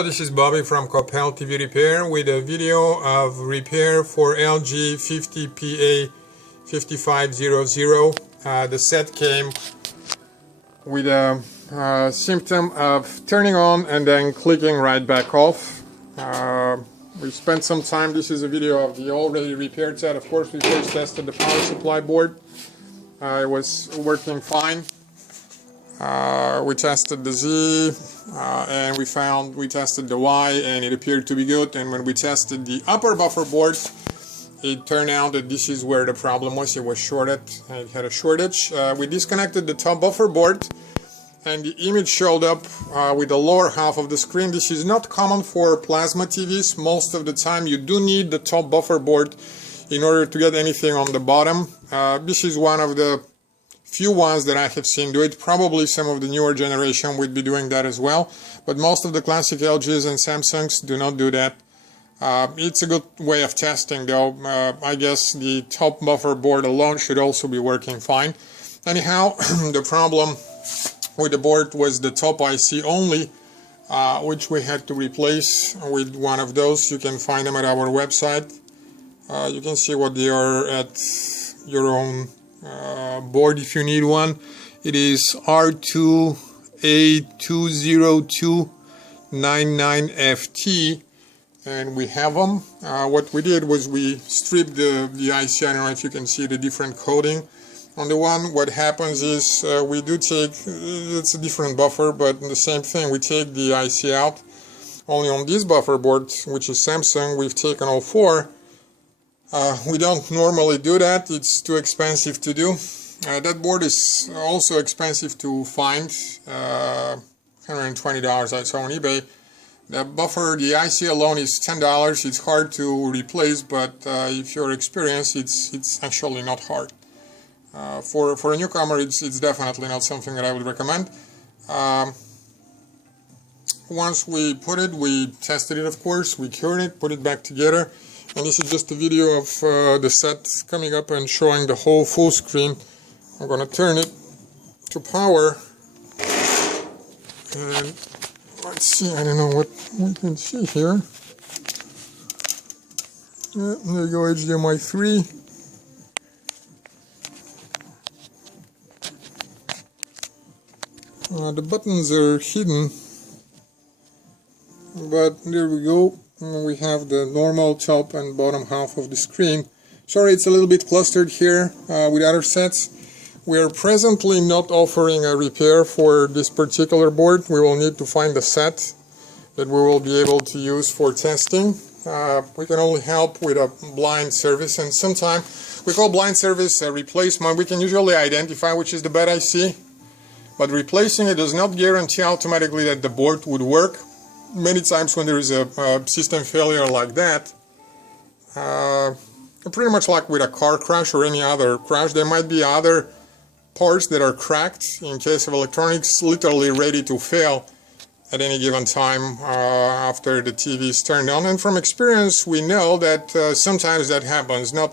Hello, this is Bobby from Coppell TV Repair with a video of repair for LG 50PA5500. The set came with a symptom of turning on and then clicking right back off. We spent some time. This is a video of the already repaired set. Of course, we first tested the power supply board. It was working fine. We tested the Z and we tested the Y, and it appeared to be good. And when we tested the upper buffer board, it turned out that this is where the problem was. It was shorted. It had a shortage. We disconnected the top buffer board, and the image showed up with the lower half of the screen. This is not common for plasma TVs. Most of the time you do need the top buffer board in order to get anything on the bottom. This is one of the few ones that I have seen do it. Probably some of the newer generation would be doing that as well, but most of the classic LGs and Samsungs do not do that. It's a good way of testing though. I guess the top buffer board alone should also be working fine. Anyhow, the problem with the board was the top IC only, which we had to replace with one of those. You can find them at our website. You can see what they are at your own board if you need one. It is R2A20299FT, and we have them. What we did was we stripped the IC. I don't know if you can see the different coating on the one. What happens is we do take, it's a different buffer, but the same thing, we take the IC out. Only on this buffer board, which is Samsung, we've taken all four. We don't normally do that. It's too expensive to do. That board is also expensive to find. $120 I saw on eBay. The buffer, the IC alone is $10. It's hard to replace, but if you're experienced, it's actually not hard. For a newcomer, it's definitely not something that I would recommend. Once we put it, we tested it, of course, we cured it, put it back together. And this is just a video of the set coming up and showing the whole full screen. I'm going to turn it to power. And let's see, I don't know what we can see here. Yeah, there you go, HDMI 3. The buttons are hidden, but there we go. We have the normal top and bottom half of the screen. Sorry, it's a little bit clustered here with other sets. We are presently not offering a repair for this particular board. We will need to find a set that we will be able to use for testing. We can only help with a blind service, and sometimes we call blind service a replacement. We can usually identify which is the bad IC, but replacing it does not guarantee automatically that the board would work. Many times when there is a system failure like that, pretty much like with a car crash or any other crash, there might be other parts that are cracked in case of electronics, literally ready to fail at any given time after the TV is turned on. And from experience, we know that sometimes that happens. Not